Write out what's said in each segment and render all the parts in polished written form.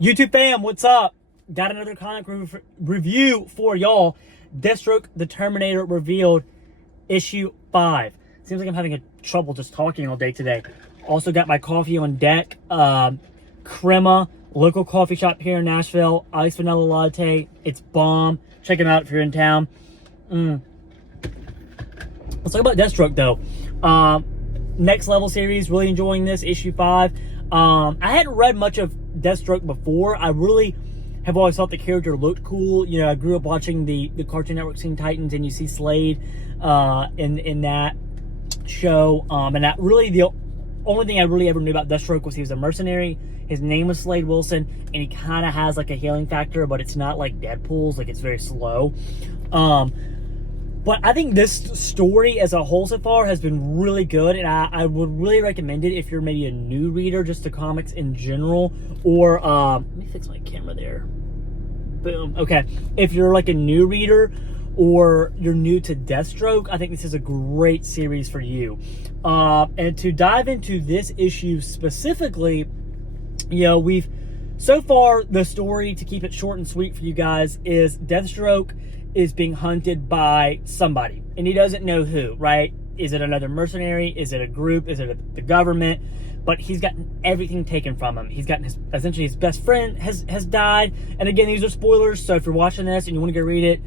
YouTube fam, what's up? Got another comic review for y'all. Deathstroke, the Terminator revealed, issue 5. Seems like I'm having trouble just talking all day today. Also got my coffee on deck. Crema, local coffee shop here in Nashville. Iced vanilla latte. It's bomb. Check it out if you're in town. Let's talk about Deathstroke though. Next level series, really enjoying this, issue 5. I hadn't read much of Deathstroke before. I really have always thought the character looked cool. You know, I grew up watching the Cartoon Network Teen Titans, and you see Slade in that show. And that really, the only thing I really ever knew about Deathstroke was he was a mercenary. His name was Slade Wilson, and he kind of has like a healing factor, but it's not like Deadpool's, like it's very slow. But I think this story as a whole so far has been really good, and I would really recommend it if you're maybe a new reader just to comics in general, or let me fix my camera there. Boom. Okay. If you're like a new reader or you're new to Deathstroke, I think this is a great series for you. And to dive into this issue specifically, you know, we've so far the story, to keep it short and sweet for you guys, is Deathstroke is being hunted by somebody, and he doesn't know who, right? Is it another mercenary? Is it a group? Is it the government? But he's gotten everything taken from him. He's gotten essentially his best friend has died. And again, these are spoilers, so if you're watching this and you want to go read it,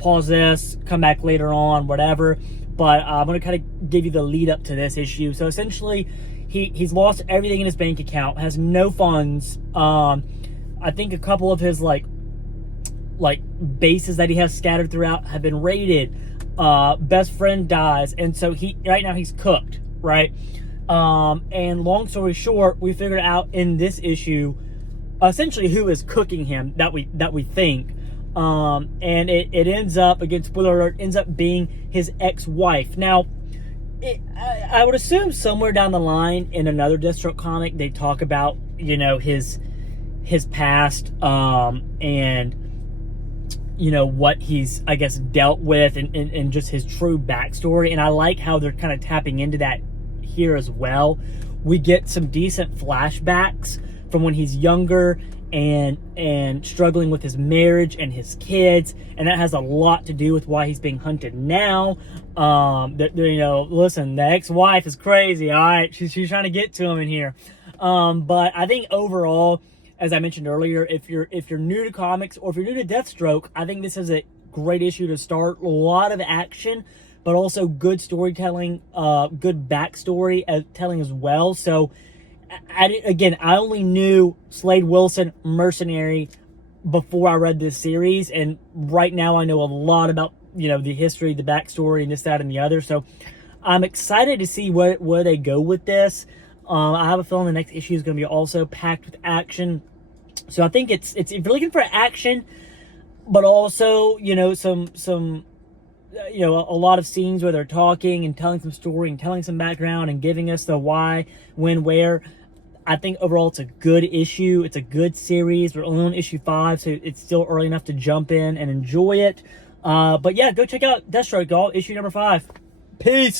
pause this, come back later on, whatever. But I'm going to kind of give you the lead up to this issue. So essentially, he's lost everything in his bank account, has no funds. I think a couple of his like bases that he has scattered throughout have been raided. Best friend dies, and so right now he's cooked, right? And long story short, we figured out in this issue essentially who is cooking him, that we think. And it ends up, again, spoiler alert, ends up being his ex-wife. Now, I would assume somewhere down the line in another Deathstroke comic they talk about, you know, his past, and you know, what he's, I guess, dealt with, and just his true backstory. And I like how they're kind of tapping into that here as well. We get some decent flashbacks from when he's younger and struggling with his marriage and his kids, and that has a lot to do with why he's being hunted now. You know, listen, the ex-wife is crazy, all right? She's trying to get to him in here. But I think overall, as I mentioned earlier, if you're new to comics or if you're new to Deathstroke, I think this is a great issue to start. A lot of action, but also good storytelling, good backstory telling as well. So, I only knew Slade Wilson, mercenary, before I read this series, and right now I know a lot about, you know, the history, the backstory, and this, that, and the other. So, I'm excited to see where they go with this. I have a feeling the next issue is going to be also packed with action. So I think it's if you're looking for action, but also, you know, some you know, a lot of scenes where they're talking and telling some story and telling some background and giving us the why, when, where. I think overall it's a good issue. It's a good series. We're only on issue 5, so it's still early enough to jump in and enjoy it. But yeah, go check out Deathstroke, y'all. Issue number 5. Peace.